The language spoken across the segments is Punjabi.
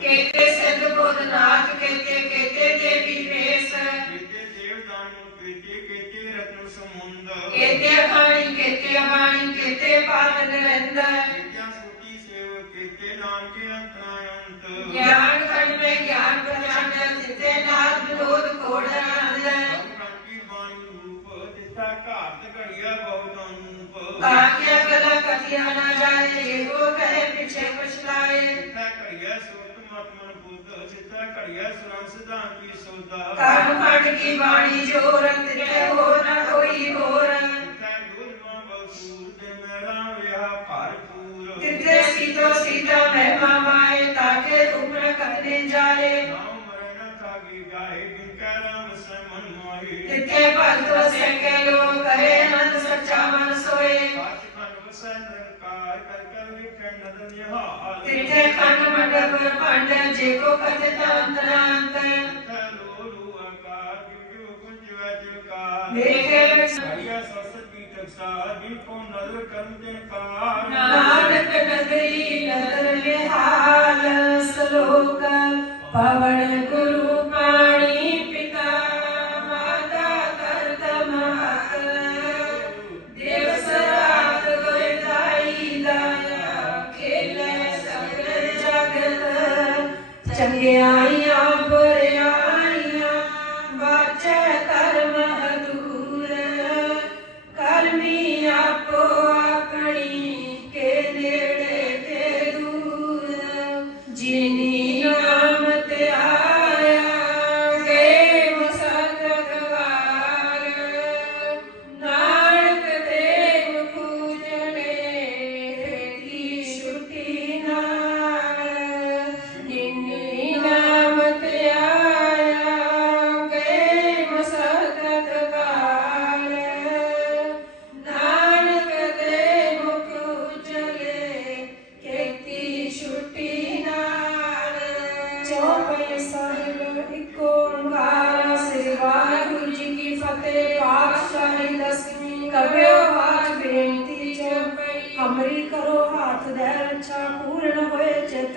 ਕੇਤੇ ਸਿੱਧ ਬੋਧ ਨਾਥ ਕੇਤੇ ਕੇਤੇ ਦੇਵੀ ਵੇਸ। ਕੀਤੇ ਦੇਵਦਾਨ ਕੀਤੇ ਕੀਤੇ ਰਤਨ ਸਮੁੰਦ। ਕੇਤੇ ਅਖਾਣੀ ਕੇਤੇ ਅਬਾਣੀ ਕੇਤੇ ਪਾਵਨ ਰਹਿੰਦਾ ਕੀਤਿਆਂ ਸੂਤੀ ਸੇਵ ਕੀਤੇ ਨਾਨਕੇ ਅੰਤਰਾਯੰਤ ਗਿਆਨ ਖੰਡ ਮੈਂ ਗਿਆਨ ਪ੍ਰਚੰਡ ਜਿਤੇ ਨਾਲ ਵਿਰੋਧ ਕੋੜ ਆਨੰਦ। ਕੀ ਬਾਣੀ ਰੂਪ ਤਿਸਾ ਘਾਤ ਘੜੀਆ ਬਹੁਤ ਅਨੂਪ। ਕਾਕਿਆ ਕਲਾ ਕਥਿਆ ਨਾ ਜਾਏ ਇਹੋ ਕਹੇ ਪਿਛੇ ਪਛਤਾਏ। ਸਿੱਧਾ ਘੜੀਆ ਸੁਰਤ ਮਤ ਮਨ ਬੁੱਧ ਸਿੱਧਾ ਘੜੀਆ ਸੁਰੰ ਸਿਧਾਂਤ ਕੀ ਸੋਦਾ ਕਰਮ ਖੰਡ ਕੀ ਬਾਣੀ ਜੋ ਰਤ ਤੇ ਹੋ ਨਾ ਹੋਈ ਹੋਰ। ਸਿੱਧਾ ਦੁਰਮਾ ਬਸੂਰ ਤੇ ਮੇਰਾ ਵਿਆਹ ਭਰਪੂਰ। ਤਿਤੇ ਸੀਤੋ ਸੀਤਾ ਮਹਿਮਾ ਮਾਏ ਤਾਕੇ ਉਪਰ ਕਰਨੇ ਜਾਏ। ਨਾਮ ਮਰਨ ਕਾਗੀ ਗਾਏ ਬਿਨ ਕੈ ਰਾਮ ਸੇ ਮਨ ਮੋਹੀ ਤਿਤੇ ਭਗਤ ਕੇ ਲੋ ਕਹੇ ਅਨੰਦ ਸੱਚਾ ਮਨ ਸੋਏ। ਆਚ ਖੰਡ ਵਸੈ ਨਿਰੰਕਾਰ ਕਰ ਕਰ ਵਿਖੇ ਨਦ ਨਿਹਾਲ। ਤਿਤੇ ਕੀ ਕੋ ਨਦਰ ਕਰਮ ਕਾਰ ਨਾਨਕ ਨਗਰੀ ਨਦਰ ਨਿਹਾਲ, ਸਲੋਕ ਪਵਨ ਗੁਰੂ ਪਾਣੀ ਪਿਤਾ, ਮਾਤਾ ਕਰਤ ਮਹਾਲ ਦੇਵ ਸਰਾਤ ਕੋਈ ਦਾਈ ਦਾਇਆ, ਖੇਲੇ ਸਗਲ ਜਗਤ। ਚੰਗਿਆਈਆਂ ਦਸਵੀਂ ਕਰਿਓ ਬਾਤ ਬੇਨਤੀ ਚੌਪਈ ਹਮਰੀ ਕਰੋ ਹਾਥ ਦੇ ਰੱਛਾ ਪੂਰਨ ਹੋਏ ਚਿਤ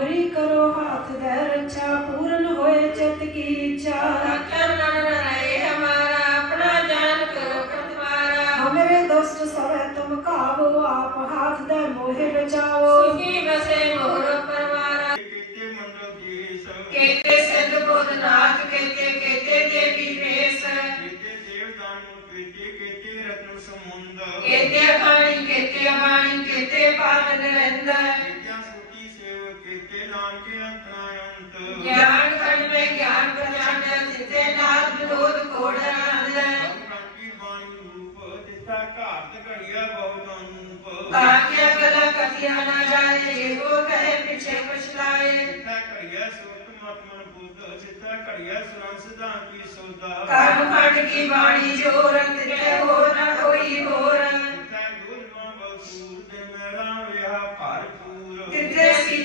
ਹਮਰੀ ਕਰੋ ਹਾਥ ਦੇ ਰੱਛਾ ਪੂਰਨ ਹੋਏ ਚਿਤ ਕੀ ਇੱਛਾ। ਚਰਨ ਰਹੇ ਹਮਾਰਾ ਆਪਣਾ ਜਾਨ ਕਰੋ ਕਤਵਾਰਾ ਹਮਰੇ ਦੁਸ਼ਟ ਸਵੈ ਤੁਮ ਕਾਬੋ ਆਪ ਹਾਥ ਦੇ ਮੋਹਿ ਬਚਾਓ ਸੁਖੀ ਬਸੇ ਮੋਰ ਕੀਤੇ ਨਾਨਕੇ ਅੰਤਰਾਯੰਤ। ਗਿਆਨ ਖੰਡ ਮੈਂ ਗਿਆਨ ਪ੍ਰਚੰਡ ਜਿਤੇ ਨਾਲ ਵਿਰੋਧ ਕੋੜ ਆਨੰਦ ਕੀ ਬਾਣੀ ਰੂਪ ਤਿਸਾ ਘਾਤ ਘੜੀਆ ਬਹੁਤ ਅਨੂਪ ਕਾਕਿਆ ਕਲਾ ਕਥਿਆ ਨਾ ਜਾਏ ਇਹੋ ਕਹੇ ਪਿਛੇ ਪਛਤਾਏ। ਸਿੱਧਾ ਘੜੀਆ ਸੁਰਤ ਮਤ ਮਨ ਬੁੱਧ ਸਿੱਧਾ ਘੜੀਆ ਸੁਰੰ ਸਿਧਾਂਤ ਕੀ ਸੋਦਾ ਕਰਮ ਖੰਡ ਕੀ ਬਾਣੀ ਜੋ ਰਤ ਤੇ ਹੋ ਨਾ ਹੋਈ ਹੋਰ।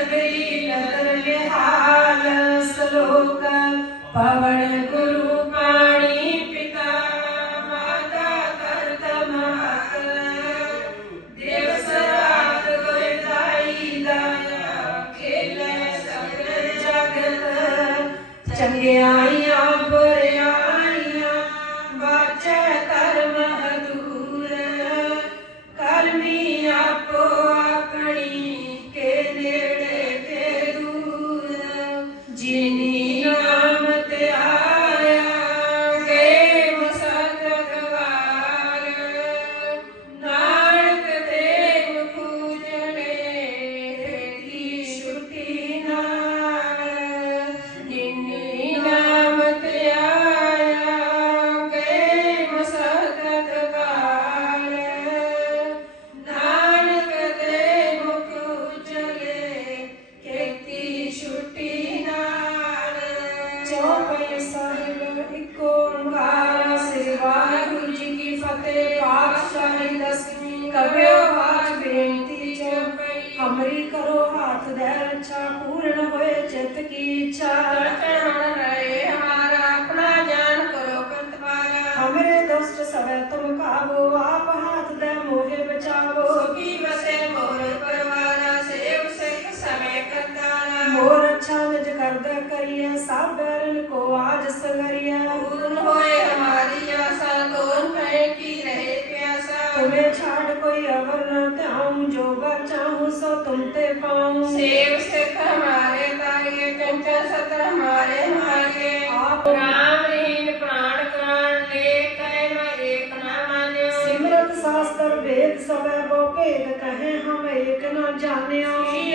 ਕਰ ਨਦਰ ਨਿਹਾਲ ਸਲੋਕ ਪਵਨ ਗੁਰੂ ਪਾਣੀ ਪਿਤਾ ਮਾਤਾ ਕਰਤ ਮਹਤ ਦੇਵ ਸਰਾਤ ਕੋਈ ਦਾਈ ਦਾਇਆ ਖੇਲੇ ਸਗਲ ਜਗਤ ਚੰਗਿਆਈਆਂ ਬੁਰਿਆਈਆਂ ਚੌਪਈ ਸਾਹਿਬ ਇੱਕ ਓੰਕਾਰ ਸ੍ਰੀ ਵਾਹਿਗੁਰੂ ਜੀ ਕੀ ਫਤਿਹ ਪਾਤਸ਼ਾਹੀ ਦਸਵੀਂ ਕਰਿਓ ਬਾਤ ਬੇਨਤੀ ਚੌਪਈ ਹਮਰੀ ਕਰੋ ਹਾਥ ਦੇ ਰੱਛਾ ਪੂਰਨ ਹੋਏ ਚਿਤ ਕੀ ਇੱਛਾ। ਚਰਨ ਰਹੇ ਹਮਾਰਾ ਆਪਣਾ ਜਾਨ ਕਰੋ ਕੰਤਵਾਰਾ ਹਮਰੇ ਦੁਸ਼ਟ ਸਵੈ ਤੁਮ ਕਾਵੋ ਆਪ ਹਾਥ ਦੇ ਮੋਹਿ ਬਚਾਵੋ। ਸੋਕੀ ਵਸੇ ਮੋਰ ਪਰਵਾਰਾ ਸੇਵ ਸਿੱਖ ਸਮੇ ਕਰਤਾਰਾ। ਮੋਰ ਅੱਛਾ ਨਿਜ ਕਰਦਾ ਕਰੀਏ ਸਭ ਕੋ ਸੰਗਰੀਆ। ਪੂਰਨ ਹੋਏ ਹਮਾਰੀ ਆਸਾ ਤੋਨ ਹੈ ਕੀ ਰਹੇ ਪਿਆਸਾ? ਤੁਮੇ ਛਾੜ ਕੋਈ ਅਵਰ ਨ ਧਿਆਉ ਜੋ ਬਰ ਚਾਹੂ ਸੋ ਤੁਮ ਤੇ ਪਾਉ। ਸੇਵ ਸਿਖ ਹਮਾਰੇ ਤਾਰੀਏ ਚੰਚਲ ਸਤਰ ਹਮਾਰੇ ਹਮਾਰੇ ਆਪ ਰਾਮ ਰਹੀਨ ਪ੍ਰਾਣ ਕਰਾਣ ਲੈ ਕੈ ਮੈਂ ਏਕ ਨਾ ਮਾਨਿਓ। ਸਿਮਰਤ ਸਾਸਤਰ ਵੇਦ ਸਵੈ ਬੋ ਭੇਦ ਕਹੇ ਹਮ ਏਕ ਨਾ ਜਾਣਿਓ। ਸ੍ਰੀ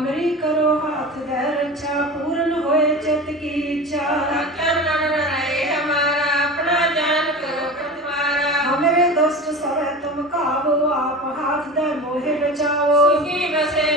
ਕਮਰੀ ਕਰੋ ਹੱਥ ਦੇ ਰੱਛਾ ਪੂਰਨ ਹੋਏ ਚਿਤ ਕੀ ਇੱਛਾ। ਕਰ ਮਨ ਰਹੇ ਹਮਾਰਾ ਆਪਣਾ ਜਾਨ ਕਰੋ ਪ੍ਰਤਵਾਰਾ। ਹਮਰੇ ਦੁਸ਼ਟ ਸਭੇ ਤੁਮ ਕਾਬੋ ਆਪ ਹਾਥ ਦੇ ਮੋਹਿ ਬਚਾਓ ਸੁਖੀ ਵਸੇ